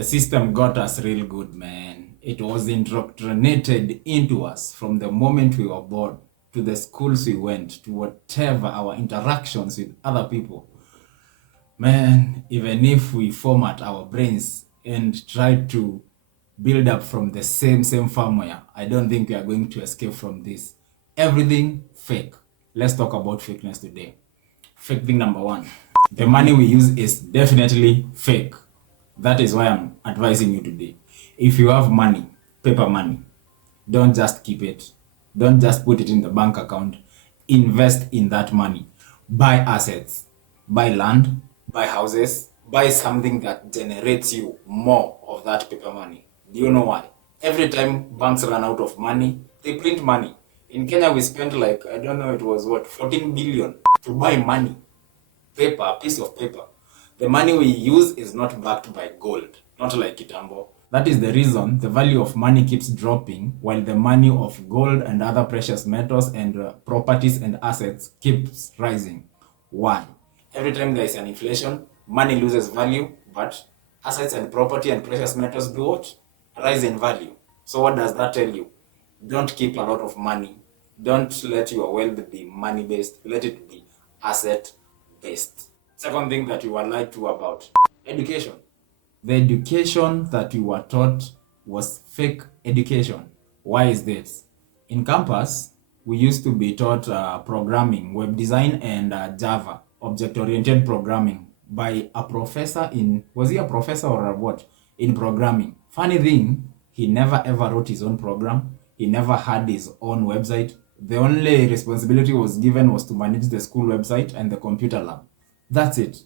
The system got us real good, man. It was indoctrinated into us from the moment we were born, to the schools we went, to whatever our interactions with other people. Man, even if we format our brains and try to build up from the same firmware, I don't think we are going to escape from this. Everything fake. Let's talk about fakeness today. Fake thing number one. The money we use is definitely fake. That is why I'm advising you today. If you have money, paper money, don't just keep it. Don't just put it in the bank account. Invest in that money. Buy assets. Buy land, buy houses, buy something that generates you more of that paper money. Do you know why? Every time banks run out of money, they print money. In Kenya, we spent like, I don't know, it was what, 14 billion to buy money. Paper, a piece of paper. The money we use is not backed by gold, not like Kitambo. That is the reason the value of money keeps dropping while the money of gold and other precious metals and properties and assets keeps rising. Why? Every time there is an inflation, money loses value, but assets and property and precious metals do what? Rise in value. So what does that tell you? Don't keep a lot of money. Don't let your wealth be money-based. Let it be asset-based. Second thing that you were lied to about, education. The education that you were taught was fake education. Why is this? In campus, we used to be taught programming, web design, and Java, object-oriented programming, by a professor in, was he a professor or what? In programming. Funny thing, he never ever wrote his own program. He never had his own website. The only responsibility was given was to manage the school website and the computer lab. That's it.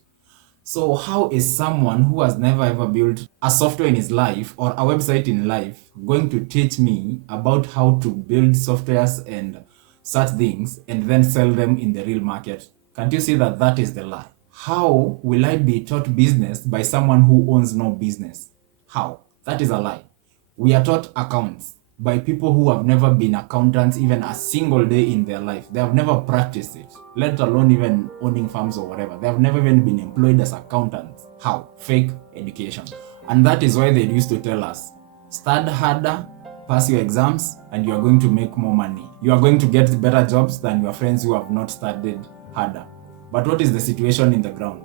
So how is someone who has never ever built a software in his life or a website in life going to teach me about how to build softwares and such things and then sell them in the real market? Can't you see that that is the lie? How will I be taught business by someone who owns no business? How? That is a lie. We are taught accounts by people who have never been accountants even a single day in their life. They have never practiced it, let alone even owning farms or whatever. They have never even been employed as accountants. How? Fake education. And that is why they used to tell us, study harder, pass your exams, and you are going to make more money. You are going to get better jobs than your friends who have not studied harder. But what is the situation in the ground?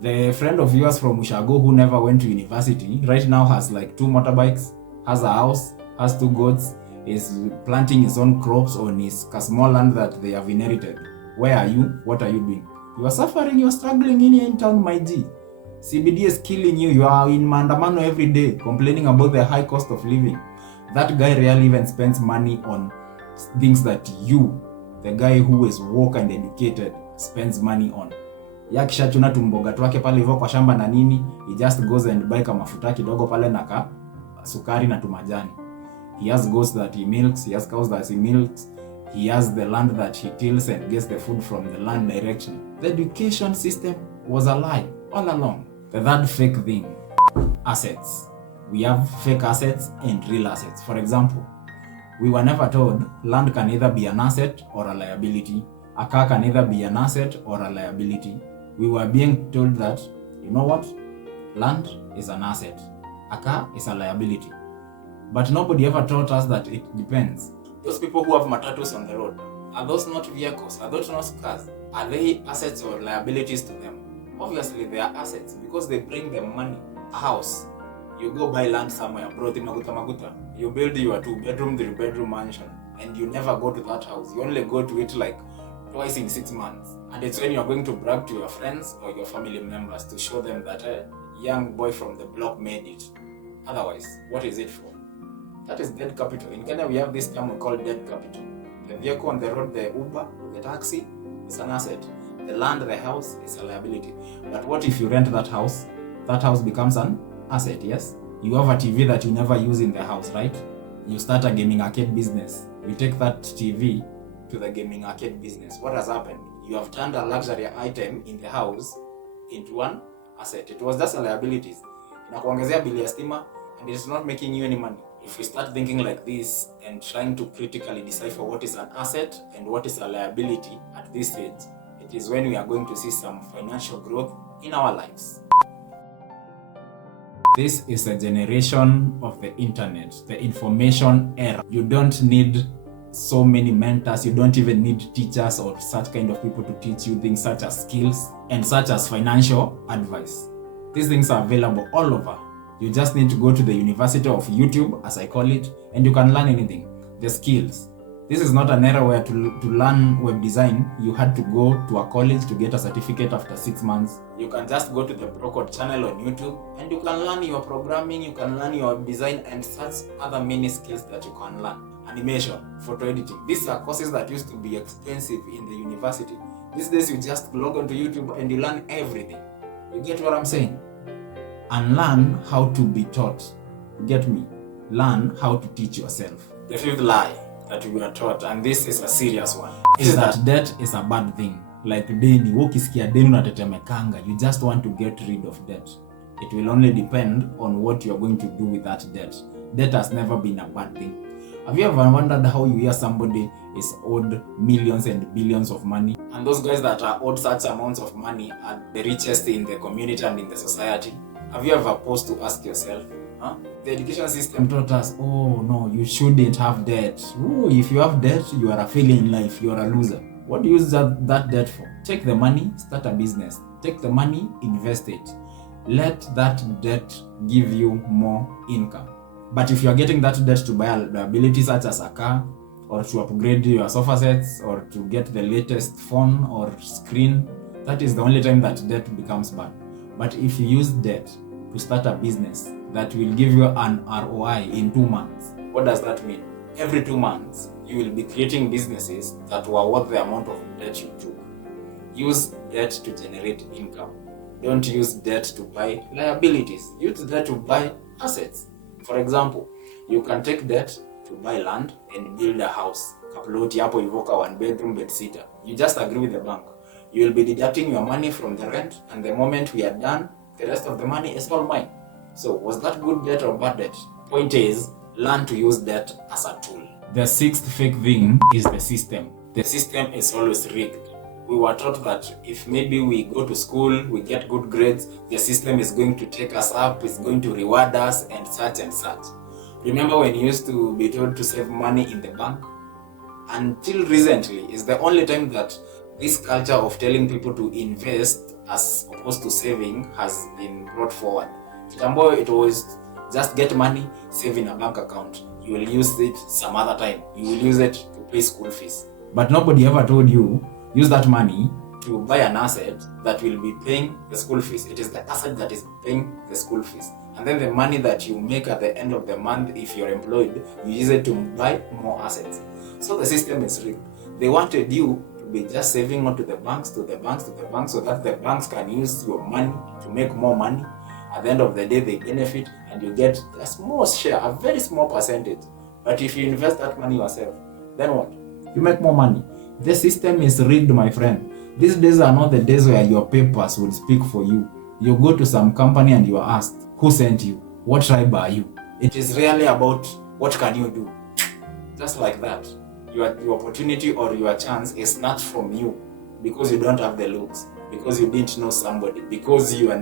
The friend of yours from Ushago who never went to university right now has like 2 motorbikes, has a house, has 2 goats, is planting his own crops on his small land that they have inherited. Where are you? What are you doing? You are suffering, you are struggling in town, my G. CBD is killing you. You are in Mandamano every day complaining about the high cost of living. That guy rarely even spends money on things that you, the guy who is woke and educated, spends money on. Yakishachuna tumboga twake pale hivyo kwa shamba na nini, he just goes and buy kama mafuta kidogo pale na ka sukari na tumajani. He has goats that he milks, he has cows that he milks, he has the land that he tills and gets the food from the land direction. The education system was a lie all along. The third fake thing, assets. We have fake assets and real assets. For example, we were never told land can either be an asset or a liability. A car can either be an asset or a liability. We were being told that, you know what? Land is an asset. A car is a liability. But nobody ever taught us that it depends. Those people who have matatus on the road, are those not vehicles? Are those not cars? Are they assets or liabilities to them? Obviously they are assets because they bring them money. A house. You go buy land somewhere, maguta. You build your 2-bedroom, 3-bedroom mansion, and you never go to that house. You only go to it like twice in 6 months. And it's when you're going to brag to your friends or your family members to show them that a young boy from the block made it. Otherwise, what is it for? That is dead capital. In Kenya, we have this term we call dead capital. The vehicle on the road, the Uber, the taxi, is an asset. The land, the house, is a liability. But what if you rent that house? That house becomes an asset, yes? You have a TV that you never use in the house, right? You start a gaming arcade business. You take that TV to the gaming arcade business. What has happened? You have turned a luxury item in the house into an asset. It was just a liabilities. Inakuongezea bili ya stima and it's not making you any money. If we start thinking like this and trying to critically decipher what is an asset and what is a liability at this stage, it is when we are going to see some financial growth in our lives. This is a generation of the internet, the information era. You don't need so many mentors, you don't even need teachers or such kind of people to teach you things such as skills and such as financial advice. These things are available all over. You just need to go to the University of YouTube, as I call it, and you can learn anything. The skills. This is not an era where to learn web design, you had to go to a college to get a certificate after 6 months. You can just go to the Procode channel on YouTube and you can learn your programming, you can learn your design and such other many skills that you can learn. Animation, photo editing. These are courses that used to be expensive in the university. These days you just log on to YouTube and you learn everything. You get what I'm saying? And learn how to be taught. Get me? Learn how to teach yourself. The fifth lie that we are taught, and this is a serious one, is that debt is a bad thing. Like deni, ukisikia deni unatetemekanga, you just want to get rid of debt. It will only depend on what you are going to do with that debt. Debt has never been a bad thing. Have you ever wondered how you hear somebody is owed millions and billions of money? And those guys that are owed such amounts of money are the richest in the community and in the society. Have you ever paused to ask yourself, the education system taught us, oh no, you shouldn't have debt. Ooh, if you have debt, you are a failure in life, you are a loser. What do you use that debt for? Take the money, start a business. Take the money, invest it. Let that debt give you more income. But if you are getting that debt to buy liabilities such as a car, or to upgrade your sofa sets, or to get the latest phone or screen, that is the only time that debt becomes bad. But if you use debt to start a business that will give you an ROI in 2 months, what does that mean? Every 2 months, you will be creating businesses that were worth the amount of debt you took. Use debt to generate income. Don't use debt to buy liabilities. Use debt to buy assets. For example, you can take debt to buy land and build a house. Kaploti hapo ivoka 1 bedroom bed sitter. You just agree with the bank. You will be deducting your money from the rent, and the moment we are done, the rest of the money is all mine. So was that good debt or bad debt? Point is, learn to use debt as a tool. The sixth fake thing is the system. The system is always rigged. We were taught that if maybe we go to school, we get good grades, the system is going to take us up, it's going to reward us and such and such. Remember when you used to be told to save money in the bank? Until recently is the only time that this culture of telling people to invest as opposed to saving has been brought forward. Kitambo, it was just get money, save in a bank account. You will use it some other time. You will use it to pay school fees. But nobody ever told you, use that money to buy an asset that will be paying the school fees. It is the asset that is paying the school fees. And then the money that you make at the end of the month, if you're employed, you use it to buy more assets. So the system is rigged. They wanted you to be just saving onto the banks, so that the banks can use your money to make more money. At the end of the day, they benefit and you get a small share, a very small percentage. But if you invest that money yourself, then what? You make more money. The system is rigged, my friend. These days are not the days where your papers will speak for you. You go to some company and you are asked, who sent you? What tribe are you? It is really about what can you do. Just like that. Your opportunity or your chance is snatched from you because you don't have the looks, because you didn't know somebody, because your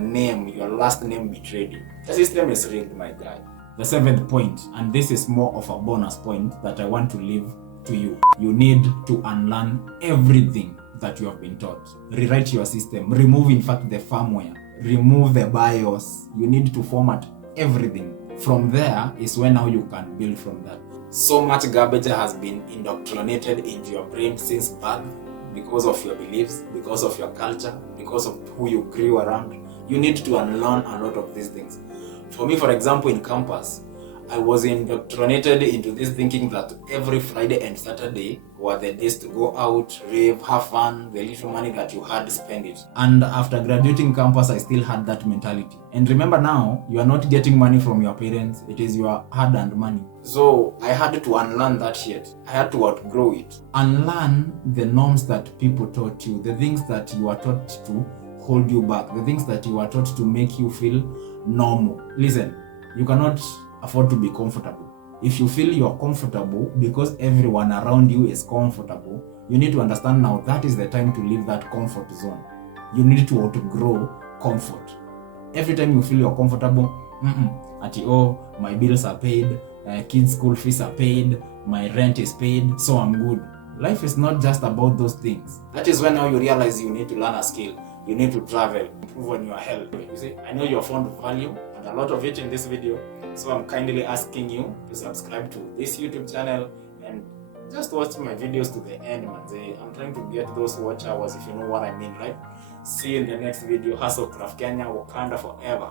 last name betrayed you. The system is rigged, my guy. The seventh point, and this is more of a bonus point that I want to leave to you. You need to unlearn everything that you have been taught. Rewrite your system. Remove, in fact, the firmware. Remove the BIOS. You need to format everything. From there is when now you can build from that. So much garbage has been indoctrinated into your brain since birth because of your beliefs, because of your culture, because of who you grew around. You need to unlearn a lot of these things. For me, for example, in campus, I was indoctrinated into this thinking that every Friday and Saturday were the days to go out, rave, have fun, the little money that you had, spend it. And after graduating campus, I still had that mentality. And remember now, you are not getting money from your parents, it is your hard-earned money. So I had to unlearn that shit. I had to outgrow it. Unlearn the norms that people taught you, the things that you are taught to hold you back, the things that you are taught to make you feel normal. Listen, you cannot afford to be comfortable. If you feel you're comfortable because everyone around you is comfortable, you need to understand now that is the time to leave that comfort zone. You need to outgrow comfort. Every time you feel you're comfortable, Ati, oh, my bills are paid, kids' school fees are paid, my rent is paid, so I'm good. Life is not just about those things. That is when now you realize you need to learn a skill. You need to travel, improve on your health. You see, I know you're fond of value, and a lot of it in this video. So I'm kindly asking you to subscribe to this YouTube channel and just watch my videos to the end, man. I'm trying to get those watch hours, if you know what I mean, right? See you in the next video. Hustle Craft Kenya, Wakanda forever.